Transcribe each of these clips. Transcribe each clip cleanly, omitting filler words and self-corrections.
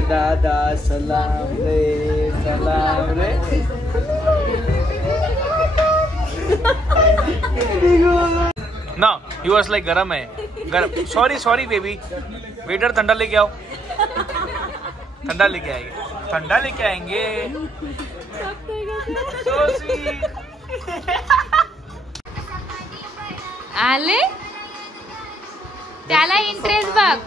दादा सलाम रे सलाम रे. ना ही वॉज लाइक गरम है गरम. Sorry sorry baby. वेटर ठंडा लेके आओ. ठंडा लेके आएंगे. ठंडा लेके आएंगे. So sweet. आले त्याला इंटरेस्ट बघ.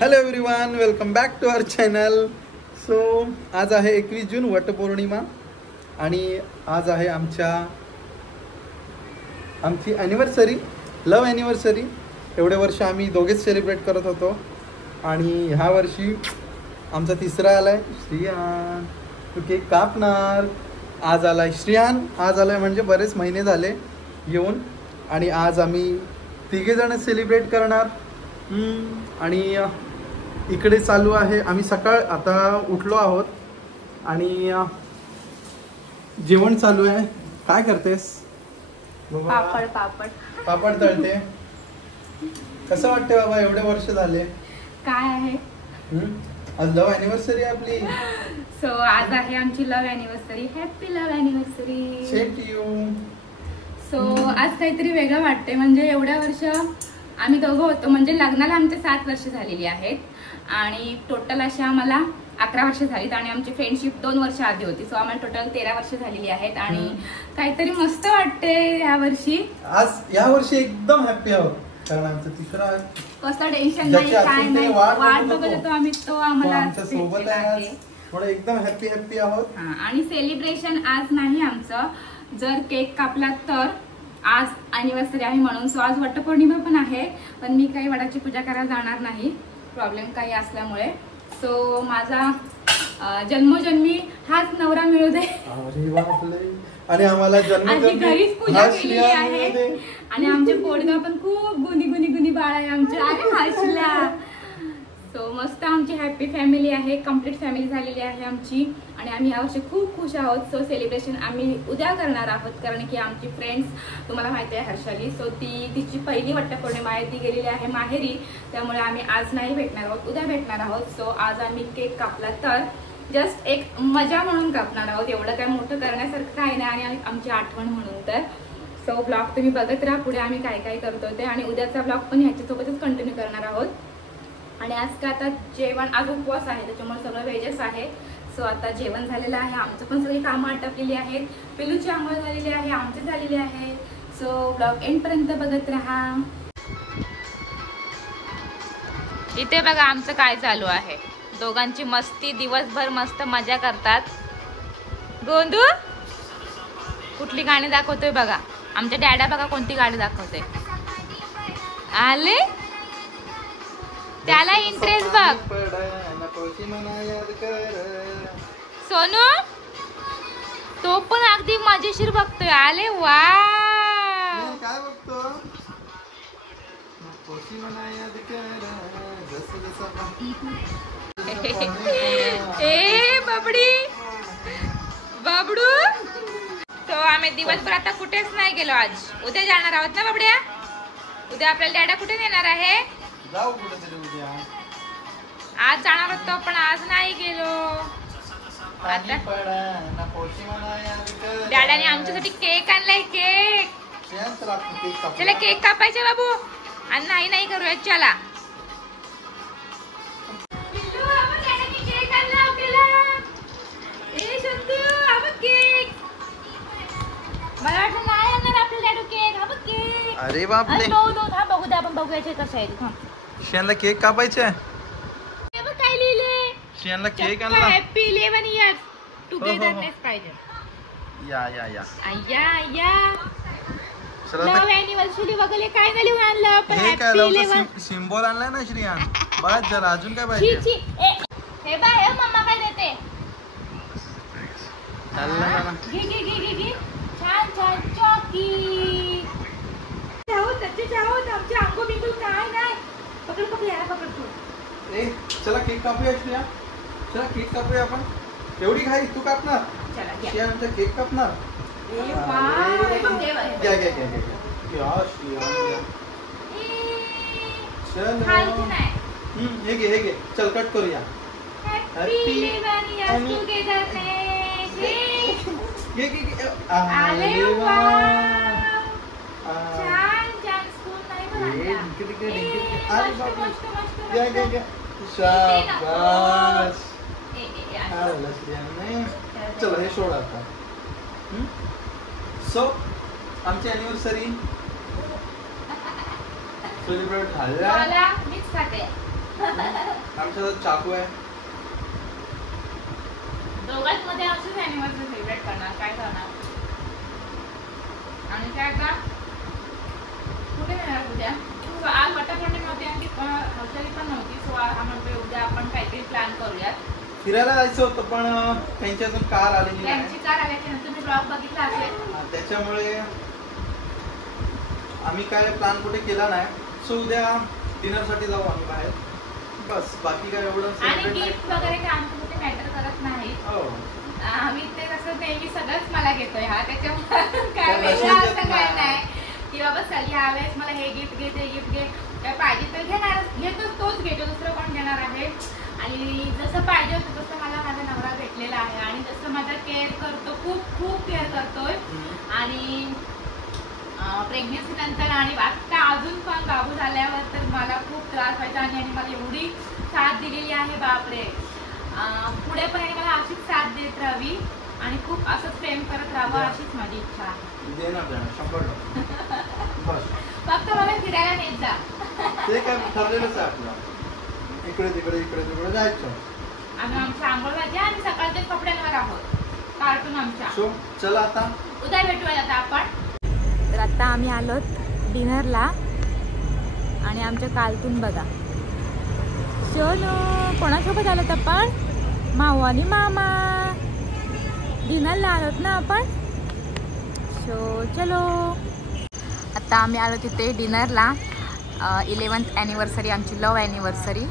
Hello everyone, welcome back to our channel. So आज आहे 21 जून वटपौर्णिमा आणि आज आहे आमची ॲनिव्हर्सरी, लव्ह ॲनिव्हर्सरी. एवढे वर्ष आम्ही दोघेच सेलिब्रेट करत होतो आणि ह्या वर्षी आमचा तिसरा आलाय श्रियान. तू केक कापणार. आज आलाय श्रियान. आज आलाय म्हणजे बरेच महिने झाले येऊन आणि आज आम्ही तिघेजण सेलिब्रेट करणार. आणि इकडे चालू आहे, आम्ही आता उठलो आहोत आणि जेवण चालू आहे. काय करतेस? पापड पापड पापड तळते. कसं वाटते बाबा, एवढे वर्ष झाले? काय आहे आज लव्ह ॲनिव्हर्सरी आपली. सो आज आहे आमची love anniversary. Happy love anniversary. Same to you. So आज काहीतरी वेगळं वाटते. म्हणजे एवढ्या वर्ष आम्ही दोघं होतो, म्हणजे लग्नाला आमचे 7 वर्ष झालेली आहेत आणि टोटल अशी आम्हाला 11 वर्ष झालीत आणि आमची फ्रेंडशिप 2 वर्ष आधी होती. सो आम्हाला टोटल 13 वर्ष झालेली आहेत आणि काहीतरी मस्त वाटते ह्या वर्षी. आज या वर्षी एकदम हॅपी आहोत कारण आमचं तिसरा कसं टेन्शन नाही, काय नाही, वाट बघत होतो आम्ही, तो आम्हाला आमच्या सोबत आहे म्हणून एकदम हॅपी आहोत. आणि सेलिब्रेशन आज नाही आमचं. जर केक कापला तर आज अॅनिव्हर्सरी आहे म्हणून. सो आज वटपौर्णिमा पण आहे, पण मी काही वडाची पूजा करायला जाणार नाही, प्रॉब्लेम काही असल्यामुळे. सो माझा जन्मोजन्मी हाच नवरा मिळू दे आणि आम्हाला घरीच पूजा केलेली आहे. आणि आमचे पोटगा पण खूप गुणी बाळ आहे आमचे. अरे हसला. सो मस्त आमची हॅपी फॅमिली आहे, कम्प्लीट फॅमिली झालेली आहे आमची आणि आम्ही यावर्षी खूप खुश आहोत. सो सेलिब्रेशन आम्ही उद्या करणार आहोत कारण की आमची फ्रेंड्स तुम्हाला माहिती आहे हर्षाली. सो तिची पहिली वटपौर्णिमा आहे, ती गेलेली आहे माहेरी, त्यामुळे आम्ही आज नाही भेटणार आहोत, उद्या भेटणार आहोत. सो आज आम्ही केक कापला तर जस्ट एक मजा म्हणून कापणार आहोत, एवढं काय मोठं करण्यासारखं काही नाही आणि आमची आठवण म्हणून. तर सो ब्लॉग तुम्ही बघत राहा, पुढे आम्ही काय काय करतो ते, आणि उद्याचा ब्लॉग पण ह्याच्यासोबतच कंटिन्यू करणार आहोत. आणि आज का आता जेवण, आज उपवास आहे त्याच्यामुळे सगळं व्हेजच आहे. सो आता जेवण झालेलं आहे, आमचं पण सगळी कामं आटपलेली आहेत. पिलूची आंघोळ झालेली आहे, आमची झालेली आहे. सो ब्लॉग एंडपर्यंत बघत राहा. इथे बघा आमचं काय चालू आहे, दोघांची मस्ती. दिवसभर मस्त मजा करतात. गोंदू कुठली गाणी दाखवतोय बघा. आमच्या डॅडा बघा कोणती गाणी दाखवते. आले त्याला इंटरेस्ट बघ. सोनू तो पण अगदी मजेशीर बघतोय. आले वा. काय बघतो? ए बाबडी बाबडू. तो आम्ही दिवसभर आता कुठेच नाही गेलो. आज उद्या जाणार आहोत ना बाबड्या. उद्या आपल्याला डॅडा कुठे नेणार आहे? जाऊ कुठेतरी उद्या. आज जाणार होतो पण आज नाही गेलो. आता डॅडाने आमच्यासाठी केक आणलाय. केक चला केक कापायचे बाबू. आणि नाही करूया. चला मला वाटलं नाही आणणार आपलं डॅडू केक. हा बघ केक. अरे बापरे. हा बघू दे, आपण बघूया कसं आहे. शियानला केक कापायचे. काय लिहिले? शियानला केक आणला. हॅपी 11 इयर्स टुगेदरनेस पाहिजे. या लव्ह ॲनिव्हर्सरी वगैरे काय नाही लिहून आणलं, पण हे काय लवकर सिम्बॉल आणलाय ना श्रियान. बस जरा अजून काय पाहिजे. हे बाय हे मम्मा काय देते. घे छान चॉकी. आमचे अंगो बिंगो काय नाही. पकड याला पकड. चला केक कापूया श्रिया. चला केक कापूया आपण. एवढी घाई तू कापणार? चला आमचा केक कापणार. खालची नाही. हे घे चल कट करूया. Happy live togetherness. अरे वा. छान स्कूल नाही बनवला. शाबाश. चला हे सोड आता. सो आमची अॅनिव्हर्सरी सेलिब्रेट झाला. मीच खाते. आमच्या चाकू आहे. दोघांमध्ये असंच अॅनिव्हर्सरी सेलिब्रेट करणार. काय करणार. आणि काय आता कुठे जाणार उद्या. आज वटपौर्णिमा होती आणि हौसली पण नव्हती. सो आम्हाला उद्या आपण काहीतरी प्लॅन करूयात. फिरायला जायचं होतं पण त्यांची अजून कार आलेली नाही. त्यांची कार आल्याच्या नंतर मी ब्लॉग बघितला असेल. त्याच्यामुळे आम्ही काय प्लॅन कुठे केला नाही. सो उद्या डिनरसाठी जाऊ आम्ही बाहेर. बस बाकी काय एवढं. आणि गिफ्ट वगैरे काय आमचं कुठे मॅटर करत नाही. आम्ही ते कसं नेहमी सगळंच मला घेतोय हा. त्याच्यामुळे काय वेगळं असं काय नाही की बाबा चल ह्या वेळेस मला हे गिफ्ट घे ते गिफ्ट घे. काय पाहिजे तर घेणार तोच घेतो. दुसरं कोण घेणार आहे. आणि जसं पाहिजे होतं तसं मला माझा नवरा भेटलेला आहे. आणि जसं माझा केअर करतो खूप केअर करतोय. आणि प्रेग्नेन्सी नंतर आणि आता अजून पण बाबू झाल्यावर तर मला खूप त्रास व्हायचा. आणि मला एवढी साथ दिलेली आहे बापरे. पुढे पण मला अशीच साथ देत राहावी आणि खूप असंच प्रेम करत राहावं अशीच माझी इच्छा आहे. फक्त मला फिरायला नेत जा. ते काय ठरलेलंच आहे आपलं. इकडे तिकडे जायचं. आम्ही आमच्या आंघोळाच्या आणि सकाळच्याच कपड्यांवर आहोत. कार्टून आमच्या. चला आता उद्या भेटूया आता आपण. तर आता आम्ही आलोत डिनरला आणि आमच्या कार्टून बघा. चलो कोणासोबत आलोत आपण. माऊ आणि मामा. डिनरला आलोत ना आपण. सो चलो आता आम्ही आलो तिथे डिनरला. 11th ॲनिव्हर्सरी आमची लव्ह ॲनिव्हर्सरी.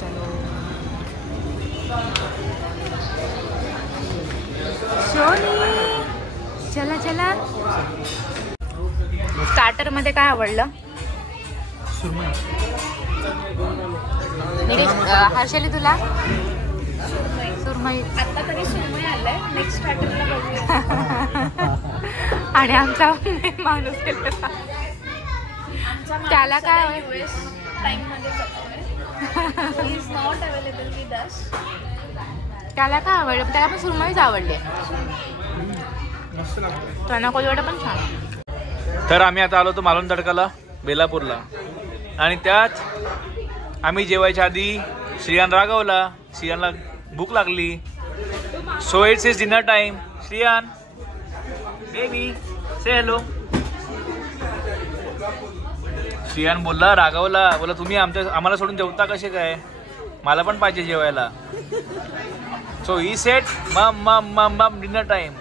चलो चला चला. स्टार्टर मध्ये काय आवडलं. हर्षली तुला. सुरमई. आता तरी सुरमई आलंय. नेक्स्ट स्टार्टरला बघूया. आणि आमचा माणूस त्याला काय त्याला काय आवडलं. त्याला पण सुरमईच आवडली. त्यांना कोलवाडा पण छान. तर आम्ही आता आलो होतो मालवण तडकाला बेलापूरला. आणि त्यात आम्ही जेवायच्या आधी श्रियान रागवला. श्रियानला भूक लागली. So it's is dinner time. Shriyan baby say hello. Shriyan बोलला रागवला. बोला तुम्ही आम्हाला सोडून जेवता कसे काय. मला पण पाहिजे जेवायला. सो ही सेट मम मम मम मम dinner time.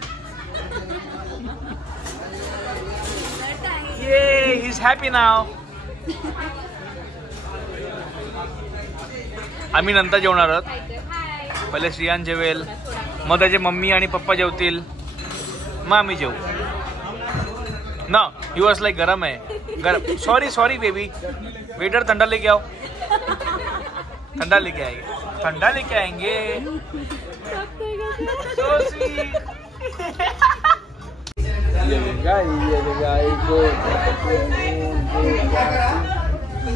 Yay, he's happy now. आम्ही नंतर जेवणार आहोत. पहिले श्रियान जेवेल. मग त्याचे मम्मी आणि पप्पा जेवतील. मग आम्ही जेवू. ना ही वॉज लाईक गरम आहे. गरम. Sorry baby. वेटर ठंडा लेके आओ. ठंडा लेके आएंगे. So sweet.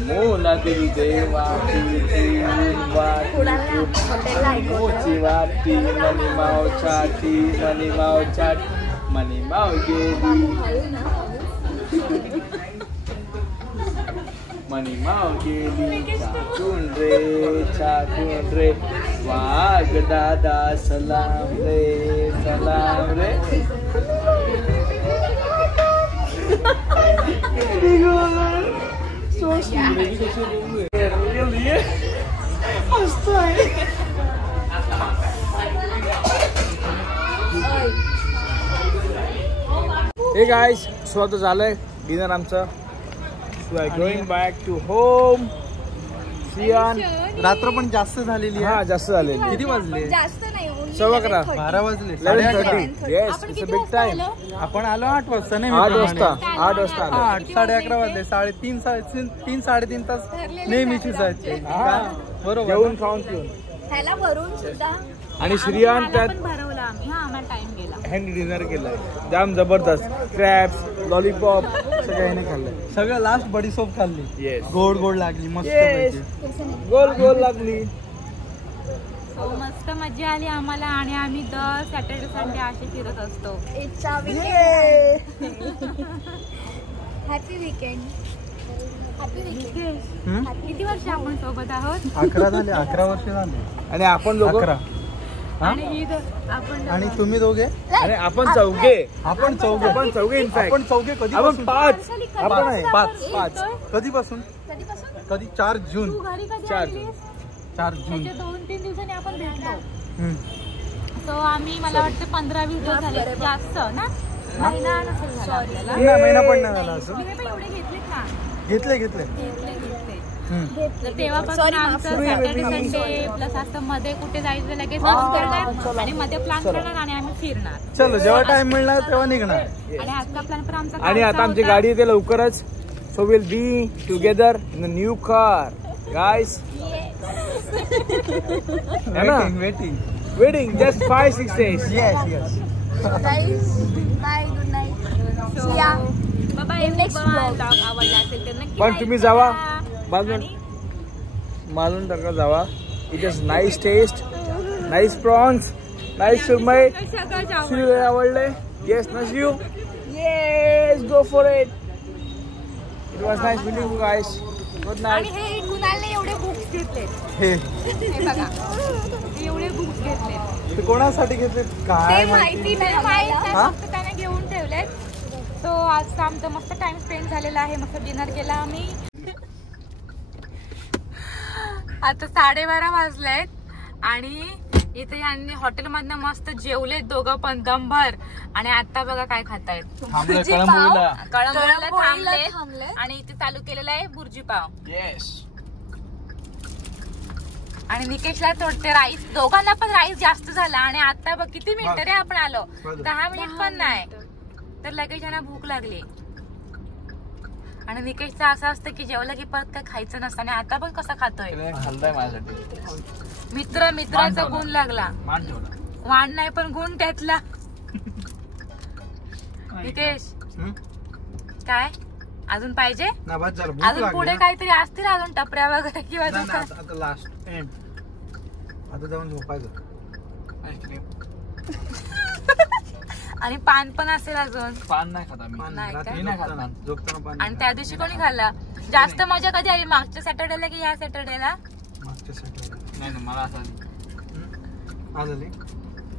Mula Dewa Mochi Wati Mani Mau Chati Mani Mau Chat Mani Mau Gedi Mani Mau Gedi Chatundre Wagdada Salam re So sweet. Really? Hey guys, so आता झालंय dinner आमचं. So I going back to home. Shriyan रात्र पण जास्त झालेली आहे. जास्त झालेली. किती वाजले. जास्त नाही. 11:15. 12 वाजले 11:30. Yes, आपण it's a किती big वाजता time. आलो? आपण आलो 8 वाजता नाही 8 मी वाजता प्रमाणे. 8 वाजता आलो. 8 11:30 वाजले 3 3:30 तास नेहमीची जायचे बरोबर जेवून खाऊन पिऊन. ह्याला वरून सुद्धा आणि श्रियान त्यात पण भरवला आम्ही. हा आम्हाला टाइम गेला. हँड डिनर केलाय जाम जबरदस्त. क्रॅब्स लॉलीपॉप सगळं ह्याने खाल्लंय. सगळं लास्ट बडी सोप खाल्ली येस गोड गोड लागली मस्त Yes. पैकी. गोल गोल लागली. So, मस्त मजा आली आम्हाला आणि आम्ही दर सॅटर्डे संडे असे फिरत असतो. It's happy weekend happy weekend हम्म? किती वर्ष आपण सोबत आहोत 11 झाले 11 वर्ष झाले आणि आपण दोघं 11 हा? आणि ही आपण आणि तुम्ही दोघे आणि आपण चौघे आपण चौघे आपण चौघे इनफॅक्ट आपण चौघे कधी आपण 5 आपण नाही पाच. 5 कधीपासून कधीपासून कधी 4 जून तू घरी कधी 4 आलीस? 4 जून त्याच्या 2-3 दिवसांनी आपण भेटलो. हम्म. सो आम्ही मला वाटतं 15-20 दिवस झाले जास्त ना महिना नसेल झाला आपल्याला. नाही, महिना पण नाही झाला असं तुम्ही पण एवढे घेतलेत ना घेतले घेतले हम्म. तर तेव्हापासून आमचं सॅटर्डे संडे प्लस असं मध्ये कुठे जायचं लगेच करणार आणि मध्ये प्लॅन करणार आणि आम्ही फिरणार. चलो जेव्हा टाइम मिळणार तेव्हा निघणार. आणि आजचा प्लॅन पण आमचा आणि आता आमची गाडी येते लवकरच. So will be together in the new car guys. है ना waiting waiting just 5-6 days. Yes yes guys bye good night Siya बाबा Next vlog. आवडला असेल तर नक्की पण like तुम्ही करा. जावा बाजून आणि मालून टाका जावा. It is nice taste nice prawns nice सुरमई. सगळंच आवडलं. शिव आवडले. येस ना Shiv. Yes go for it. It was nice meeting you guys. Good आणि नाईट. हे कुणालने एवढे बुक्स घेतले हे हे बघा हे एवढे बुक्स घेतले ते कोणासाठी घेतले काय माहिती नाही माहित आम्हाला. नाही हा? फक्त त्याने घेऊन ठेवलेत. सो आज आमचं मस्त टाइम स्पेंड झालेला आहे. मस्त डिनर केला आम्ही. आता 12:30 वाजलेत आणि इथे यांनी हॉटेलमधनं मस्त जेवलेत दोघं पण दमभर. आणि आता बघा काय खातायत. कळंबोळीला थांबले आणि इथे चालू केलेला आहे बुर्जी पाव. येस. आणि निकेशला तोडते राईस. दोघांना पण राईस जास्त झाला. आणि आता बघ किती मिनिटं रे आपण आलो 10 मिनिट पण नाही तर लगेच यांना भूक लागली. आणि निकेशचं असं असतं की जेवलं की परत काय खायचं नसतं. आणि आता पण कसं खातोय. खाल्लाय माझ्यासाठी. मित्राचा गुण लागला. मान ठेवला. वाण नाही पण गुण त्यातला. निकेश काय अजून पाहिजे ना बस झालं भूक अजून लागली पुढे ना. काहीतरी असतील अजून टपऱ्या वगैरे किंवा नाही, दुकान. नाही, आता लास्ट एंड आता जाऊन झोपायचं. आणि पान पण असेल अजून. पान नाही खाता मी. पान नाही रात्री का? नाही खात झोपताना पान. झोपताना पान आणि नाही त्या दिवशी कोणी खाल्ला जास्त मजा कधी आली मागच्या सॅटर्डेला की या सॅटर्डेला. खात. मागच्या सॅटर्डे नाही मला असं आज आली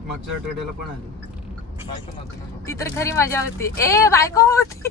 मागच्या सॅटर्डेला पण आली. ती तर खरी मजा होती. ए बायको होती